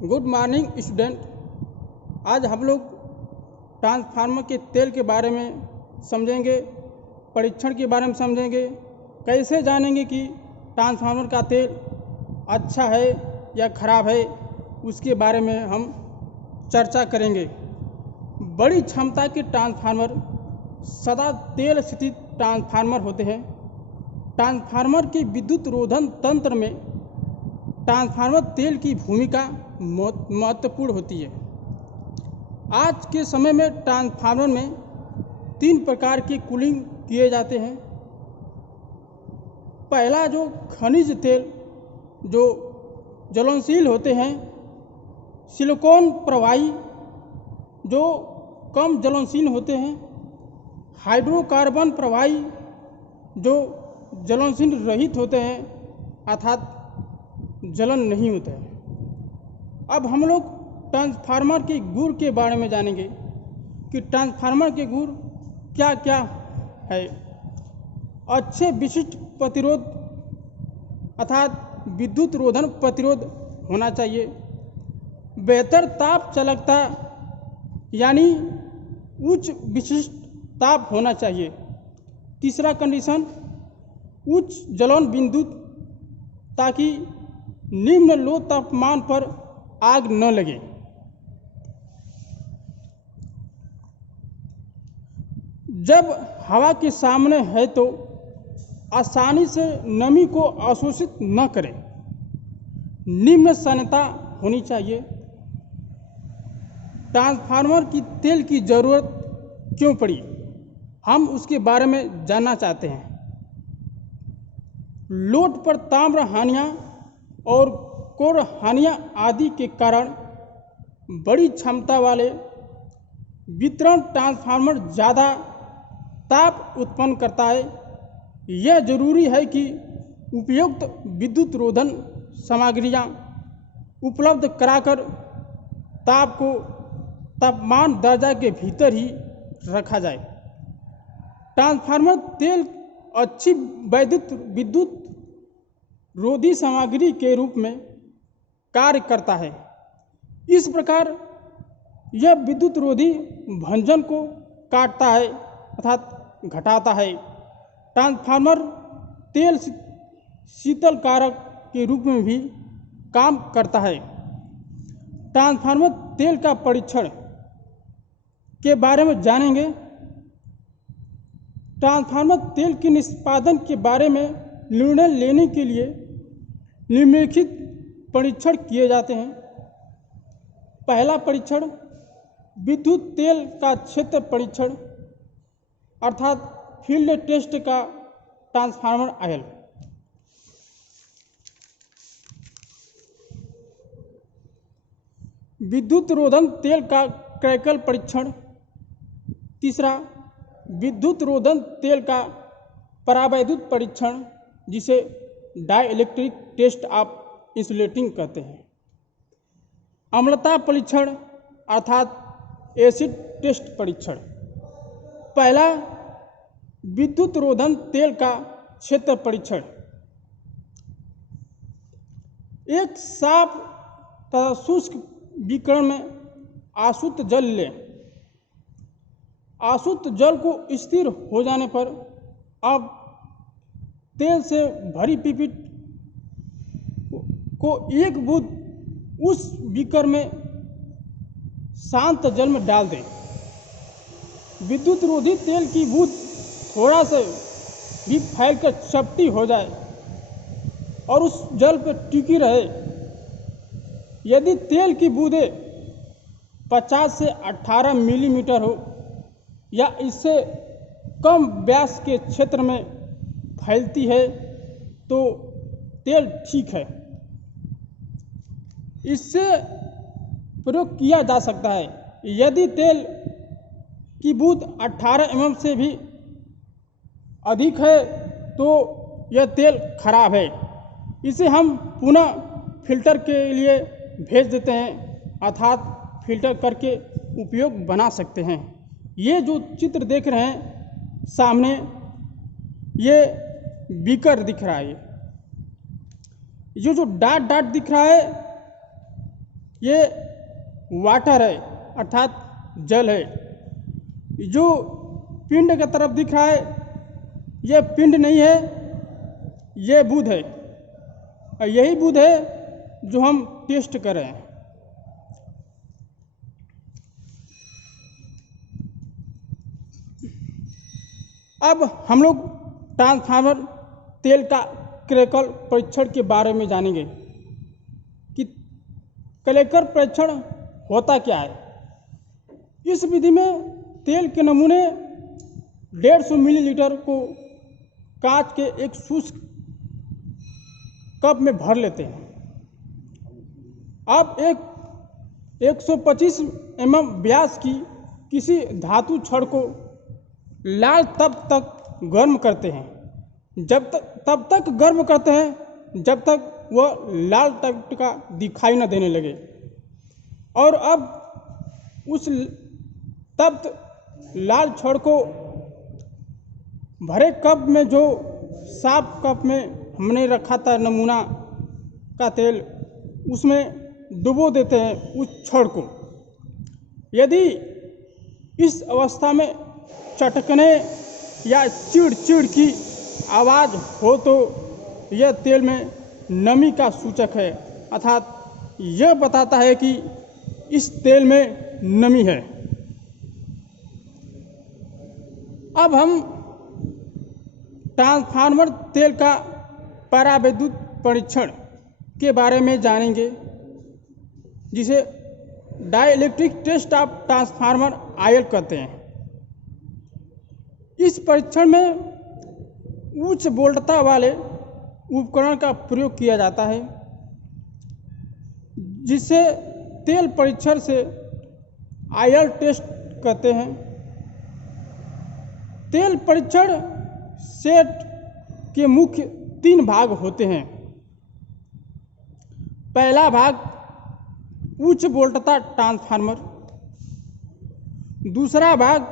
Good morning student. आज हम लोग ट्रांसफार्मर के तेल के बारे में समझेंगे, परीक्षण के बारे में समझेंगे, कैसे जानेंगे कि ट्रांसफार्मर का तेल अच्छा है या ख़राब है, उसके बारे में हम चर्चा करेंगे। बड़ी क्षमता के ट्रांसफार्मर सदा तेल स्थित ट्रांसफार्मर होते हैं। ट्रांसफार्मर के विद्युत रोधन तंत्र में ट्रांसफार्मर तेल की भूमिका महत्वपूर्ण होती है। आज के समय में ट्रांसफार्मर में 3 प्रकार की कूलिंग किए जाते हैं। पहला जो खनिज तेल जो ज्वलनशील होते हैं, सिलिकॉन प्रवाही जो कम ज्वलनशील होते हैं, हाइड्रोकार्बन प्रवाही जो ज्वलनशील रहित होते हैं अर्थात जलन नहीं होता है। अब हम लोग ट्रांसफार्मर के गुण के बारे में जानेंगे कि ट्रांसफार्मर के गुण क्या क्या है। अच्छे विशिष्ट प्रतिरोध अर्थात विद्युत रोधन प्रतिरोध होना चाहिए। बेहतर ताप चालकता यानी उच्च विशिष्ट ताप होना चाहिए। तीसरा कंडीशन उच्च ज्वलन बिंदु ताकि निम्न लो तापमान पर आग न लगे। जब हवा के सामने है तो आसानी से नमी को अवशोषित न करें। निम्न सन्यता होनी चाहिए। ट्रांसफार्मर की तेल की ज़रूरत क्यों पड़ी, हम उसके बारे में जानना चाहते हैं। लोड पर ताम्र हानियाँ और कोर हानियाँ आदि के कारण बड़ी क्षमता वाले वितरण ट्रांसफार्मर ज़्यादा ताप उत्पन्न करता है। यह जरूरी है कि उपयुक्त विद्युत रोधन सामग्रियाँ उपलब्ध कराकर ताप को तापमान दर्जा के भीतर ही रखा जाए। ट्रांसफार्मर तेल अच्छी विद्युत रोधी सामग्री के रूप में कार्य करता है। इस प्रकार यह विद्युत रोधी भंजन को काटता है अर्थात घटाता है। ट्रांसफार्मर तेल शीतल कारक के रूप में भी काम करता है। ट्रांसफार्मर तेल का परीक्षण के बारे में जानेंगे। ट्रांसफार्मर तेल के निष्पादन के बारे में निर्णय लेने के लिए निम्नलिखित परीक्षण किए जाते हैं। पहला परीक्षण विद्युत तेल का क्षेत्र परीक्षण अर्थात फील्ड टेस्ट का ट्रांसफार्मर आयल। विद्युत रोधन तेल का क्रैकल परीक्षण। तीसरा विद्युत रोधन तेल का परावैद्युत परीक्षण जिसे डाइलेक्ट्रिक टेस्ट ऑफ इंसुलेटिंग कहते हैं। अम्लता परीक्षण अर्थात एसिड टेस्ट परीक्षण। पहला विद्युत रोधन तेल का क्षेत्र परीक्षण। एक साफ तथा शुष्क विकर्ण में आसुत जल लें। आसुत जल को स्थिर हो जाने पर अब तेल से भरी पिपेट को एक बूंद उस बीकर में शांत जल में डाल दें। विद्युत रोधी तेल की बूंद थोड़ा सा भी फैलकर चपटी हो जाए और उस जल पर टिकी रहे। यदि तेल की बूंदें 50 से 18 मिलीमीटर हो या इससे कम व्यास के क्षेत्र में फैलती है तो तेल ठीक है। इससे प्रयोग किया जा सकता है। यदि तेल की बूंद 18 mm से भी अधिक है तो यह तेल खराब है। इसे हम पुनः फिल्टर के लिए भेज देते हैं अर्थात फिल्टर करके उपयोग बना सकते हैं। ये जो चित्र देख रहे हैं सामने, ये बीकर दिख रहा है। ये जो डॉट डॉट दिख रहा है ये वाटर है अर्थात जल है। जो पिंड की तरफ दिख रहा है ये पिंड नहीं है, ये बुध है और यही बुध है जो हम टेस्ट कर रहे हैं। अब हम लोग ट्रांसफार्मर तेल का क्रैकल परीक्षण के बारे में जानेंगे कि क्रैकल परीक्षण होता क्या है। इस विधि में तेल के नमूने 150 मिलीलीटर को कांच के एक शुष्क कप में भर लेते हैं। अब एक 125 व्यास की किसी धातु छड़ को लाल तब तक गर्म करते हैं, तब तक गर्म करते हैं जब तक वह लाल टपका दिखाई न देने लगे। और अब उस तप्त लाल छड़ को भरे कप में, जो साफ कप में हमने रखा था नमूना का तेल, उसमें डुबो देते हैं उस छड़ को। यदि इस अवस्था में चटकने या चिड़ की आवाज़ हो तो यह तेल में नमी का सूचक है, अर्थात यह बताता है कि इस तेल में नमी है। अब हम ट्रांसफार्मर तेल का परावैद्युत परीक्षण के बारे में जानेंगे, जिसे dielectric test of transformer oil कहते हैं। इस परीक्षण में उच्च वोल्टता वाले उपकरण का प्रयोग किया जाता है, जिसे तेल परीक्षण से आयल टेस्ट कहते हैं। तेल परीक्षण सेट के मुख्य 3 भाग होते हैं। पहला भाग उच्च वोल्टता ट्रांसफार्मर, दूसरा भाग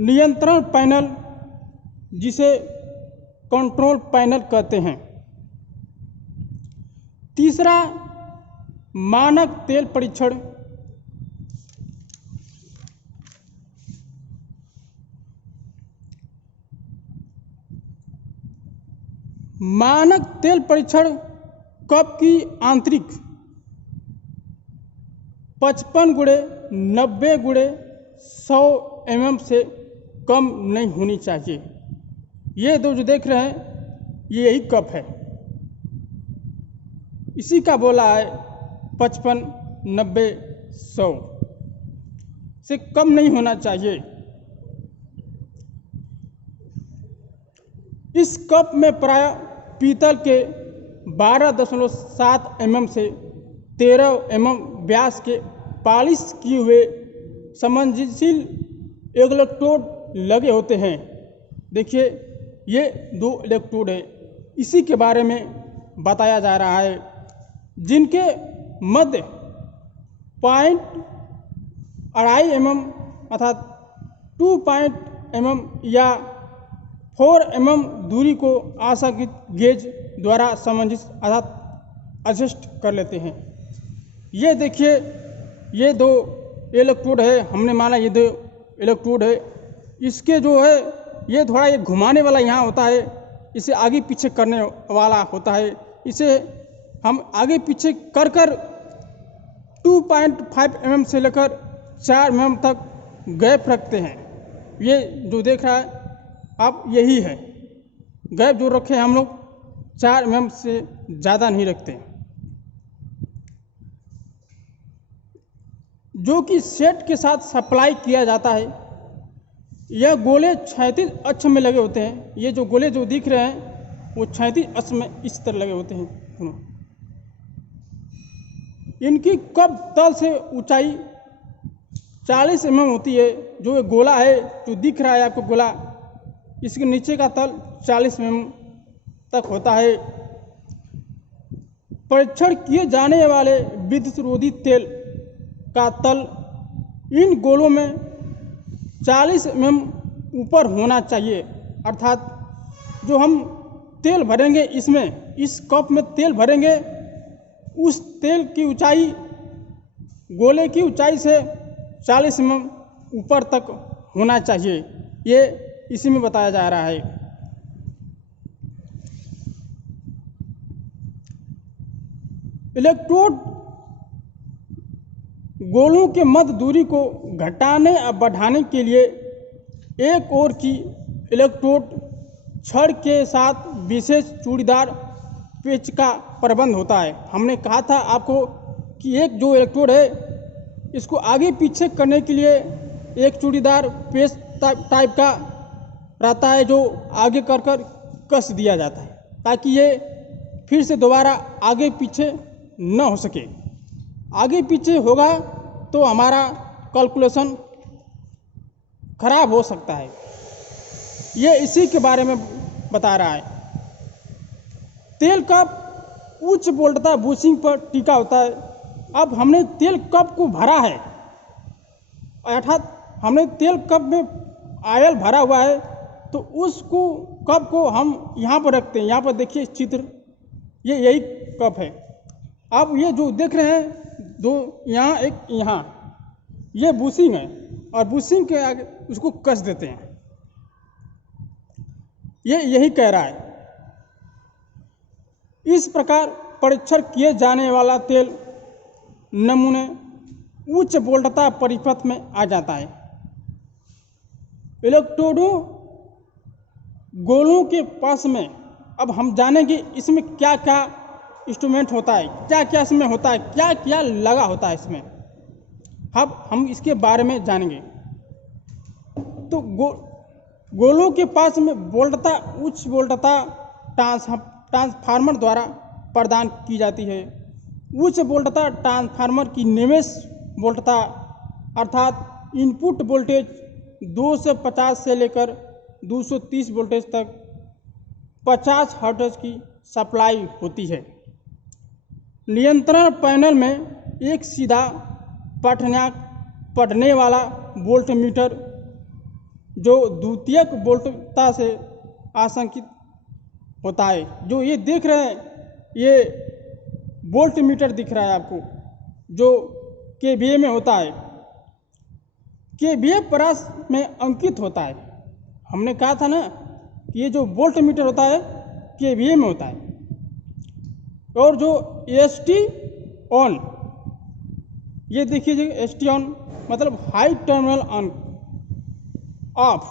नियंत्रण पैनल जिसे कंट्रोल पैनल कहते हैं, तीसरा मानक तेल परीक्षण। मानक तेल परीक्षण कप की आंतरिक 55x90x100 mm से कम नहीं होनी चाहिए। ये दो जो देख रहे हैं ये यही कप है, इसी का बोला है 55, 90, 100 से कम नहीं होना चाहिए। इस कप में प्राय पीतल के 12.7 mm से 13 mm व्यास के पॉलिश किए हुए संवेदनशील इलेक्ट्रोड लगे होते हैं। देखिए ये 2 इलेक्ट्रोड है, इसी के बारे में बताया जा रहा है, जिनके मध्य 0.2 mm अर्थात 2 mm या 4 mm दूरी को आसागित गेज द्वारा सामंजस्य अर्थात एडजस्ट कर लेते हैं। ये देखिए ये 2 इलेक्ट्रोड है, हमने माना ये 2 इलेक्ट्रोड है। इसके जो है ये थोड़ा ये घुमाने वाला यहाँ होता है, इसे आगे पीछे करने वाला होता है। इसे हम आगे पीछे कर 2.5 mm से लेकर 4 mm तक गैप रखते हैं। ये जो देख रहा है आप यही है, गैप जो रखे हम लोग 4 mm से ज़्यादा नहीं रखते, जो कि सेट के साथ सप्लाई किया जाता है। यह गोले क्षैतिज अक्ष में लगे होते हैं। ये जो गोले जो दिख रहे हैं वो क्षैतिज अक्ष में इस तरह लगे होते हैं। इनकी कप तल से ऊंचाई 40 mm होती है। जो ये गोला है जो दिख रहा है आपको गोला, इसके नीचे का तल 40 mm तक होता है। परीक्षण किए जाने वाले विद्युत रोधी तेल का तल इन गोलों में 40 mm ऊपर होना चाहिए, अर्थात जो हम तेल भरेंगे इसमें, इस कप में तेल भरेंगे उस तेल की ऊंचाई गोले की ऊंचाई से 40 mm ऊपर तक होना चाहिए, ये इसी में बताया जा रहा है। इलेक्ट्रोड गोलों के मध्य दूरी को घटाने या बढ़ाने के लिए एक ओर की इलेक्ट्रोड छड़ के साथ विशेष चूड़ीदार पेच का प्रबंध होता है। हमने कहा था आपको कि एक जो इलेक्ट्रोड है इसको आगे पीछे करने के लिए एक चूड़ीदार पेच टाइप का रहता है जो आगे कर कर कस दिया जाता है ताकि ये फिर से दोबारा आगे पीछे न हो सके। आगे पीछे होगा तो हमारा कैलकुलेशन खराब हो सकता है। ये इसी के बारे में बता रहा है। तेल कप उच्च वोल्टता बुशिंग पर टिका होता है। अब हमने तेल कप को भरा है, अर्थात हमने तेल कप में ऑयल भरा हुआ है, तो उसको कप को हम यहाँ पर रखते हैं। यहाँ पर देखिए चित्र, ये यही कप है। अब ये जो देख रहे हैं दो, यहाँ एक यहाँ, ये बुशिंग है और बुशिंग के आगे उसको कस देते हैं। ये यही कह रहा है। इस प्रकार परीक्षण किए जाने वाला तेल नमूने उच्च वोल्टता परिपथ में आ जाता है। इलेक्ट्रोडों गोलों के पास में अब हम जानेंगे इसमें क्या क्या इंस्ट्रूमेंट होता है, क्या क्या इसमें होता है, क्या क्या लगा होता है इसमें। अब हम इसके बारे में जानेंगे। तो गोलों के पास में वोल्टता उच्च वोल्टता ट्रांसफार्मर द्वारा प्रदान की जाती है। उच्च वोल्टता ट्रांसफार्मर की निवेश वोल्टता अर्थात इनपुट वोल्टेज 250 से लेकर 230 वोल्टेज तक 50 हर्ट्ज की सप्लाई होती है। नियंत्रण पैनल में एक सीधा पढ़ने वाला वोल्टमीटर जो द्वितीयक वोल्टता से आशंकित होता है। जो ये देख रहे हैं ये वोल्टमीटर दिख रहा है आपको, जो केवीए में होता है। केवीए परास में अंकित होता है। हमने कहा था ना कि ये जो वोल्टमीटर होता है केवीए में होता है। और जो एसटी ऑन, ये देखिए एसटी ऑन मतलब high terminal on off,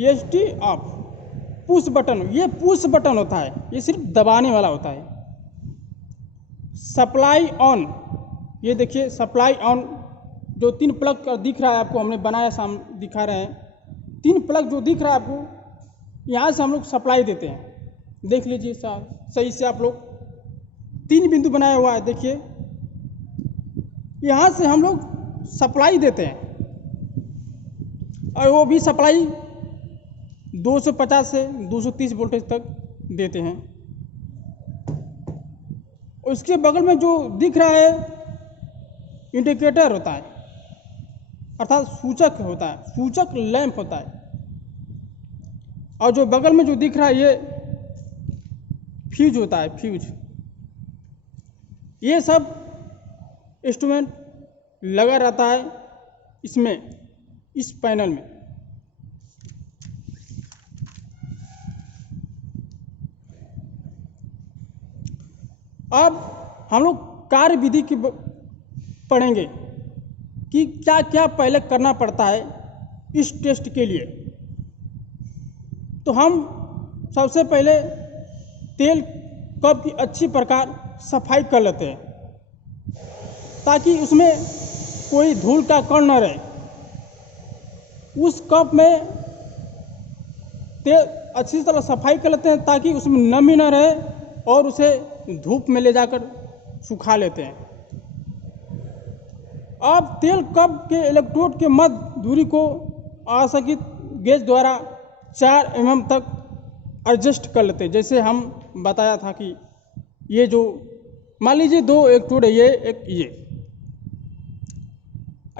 ST of. Push button, ये पुश बटन होता है, ये सिर्फ दबाने वाला होता है। सप्लाई ऑन, ये देखिए सप्लाई ऑन, जो 3 प्लग का दिख रहा है आपको, हमने बनाया सामने दिखा रहे हैं। 3 प्लग जो दिख रहा है आपको, यहाँ से हम लोग सप्लाई देते हैं। देख लीजिए सही से आप लोग, 3 बिंदु बनाया हुआ है, देखिए यहाँ से हम लोग सप्लाई देते हैं और वो भी सप्लाई 250 से 230 वोल्टेज तक देते हैं। उसके बगल में जो दिख रहा है इंडिकेटर होता है, अर्थात सूचक होता है, सूचक लैंप होता है। और जो बगल में जो दिख रहा है ये फ्यूज होता है, फ्यूज। ये सब इंस्ट्रूमेंट लगा रहता है इसमें, इस पैनल में। अब हम लोग कार्य विधि की पढ़ेंगे कि क्या क्या पहले करना पड़ता है इस टेस्ट के लिए। तो हम सबसे पहले तेल कप की अच्छी प्रकार सफाई कर लेते हैं ताकि उसमें कोई धूल का कण न रहे। उस कप में तेल अच्छी तरह सफाई कर लेते हैं ताकि उसमें नमी न रहे और उसे धूप में ले जाकर सुखा लेते हैं। अब तेल कप के इलेक्ट्रोड के मध्य दूरी को आशंकित गेज द्वारा 4 mm तक एडजस्ट कर लेते हैं। जैसे हम बताया था कि ये जो मान लीजिए 2 इलेक्ट्रोड है, ये एक ये,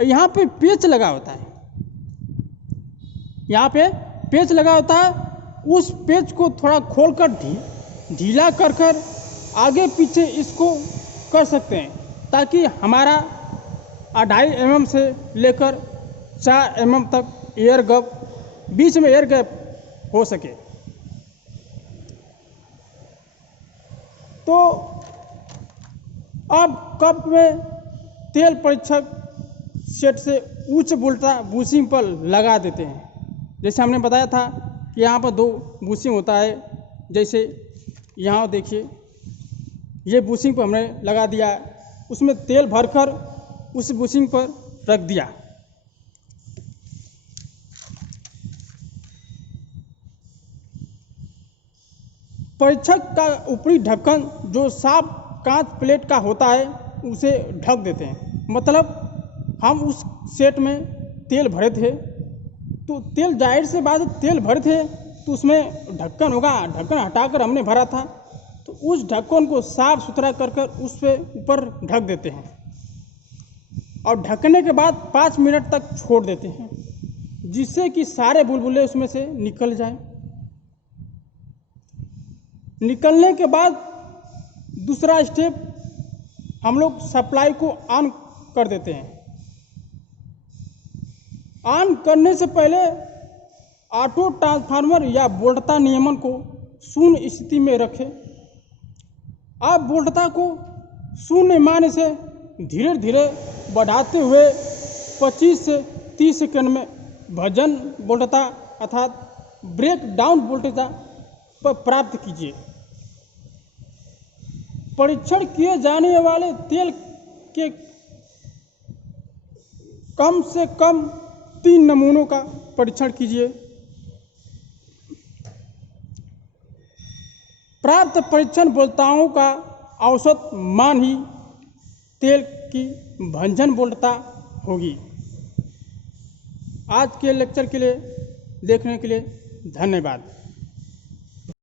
यहाँ पे पेच लगा होता है, यहाँ पे पेच लगा होता है। उस पेच को थोड़ा खोलकर ढीला कर आगे पीछे इसको कर सकते हैं, ताकि हमारा 2.5 mm से लेकर 4 mm तक एयर गैप, बीच में एयर गैप हो सके। तो अब कप में तेल परीक्षक सेट से उच्च वोल्टता बुशिंग पर लगा देते हैं। जैसे हमने बताया था कि यहाँ पर 2 बुशिंग होता है। जैसे यहाँ देखिए, ये बुशिंग पर हमने लगा दिया, उसमें तेल भरकर उस बुशिंग पर रख दिया। परीक्षक का ऊपरी ढक्कन जो साफ कांच प्लेट का होता है उसे ढक देते हैं। मतलब हम उस सेट में तेल भरे थे, तो तेल जाहिर से बात, तेल भरे थे तो उसमें ढक्कन होगा, ढक्कन हटाकर हमने भरा था, तो उस ढक्कन को साफ सुथरा कर उस पे ऊपर ढक देते हैं और ढकने के बाद 5 मिनट तक छोड़ देते हैं, जिससे कि सारे बुलबुले उसमें से निकल जाएं। निकलने के बाद दूसरा स्टेप, हम लोग सप्लाई को ऑन कर देते हैं। ऑन करने से पहले ऑटो ट्रांसफार्मर या वोल्टता नियमन को शून्य स्थिति में रखें। आप वोल्टता को शून्य मान से धीरे धीरे बढ़ाते हुए 25 से 30 सेकंड में भंजन वोल्टता अर्थात ब्रेक डाउन वोल्टता पर प्राप्त कीजिए। परीक्षण किए जाने वाले तेल के कम से कम 3 नमूनों का परीक्षण कीजिए। प्राप्त परीक्षण वोल्टताओं का औसत मान ही तेल की भंजन वोल्टता होगी। आज के लेक्चर के लिए देखने के लिए धन्यवाद।